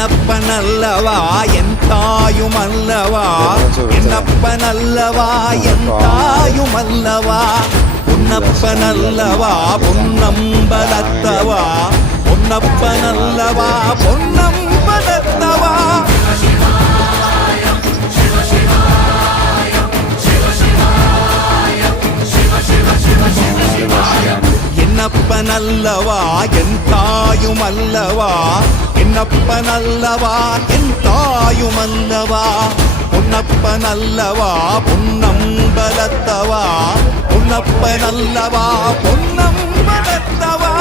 என்னப்பனல்லவா என் தாயுமல்லவா, என்னப்பனல்லவா என் தாயுமல்லவா, பொன்னப்பனல்லவா பொன்னம்பலத்தவா, பொன்னப்பனல்லவா பொன்னம்பலத்தவா. என்னப்பனல்லவா என் தாயுமல்லவா, என்னப்பனல்லவா என் தாயுமல்லவா, பொன்னப்பனல்லவா பொன்னம்பலத்தவா, பொன்னப்பனல்லவா பொன்னம்பலத்தவா.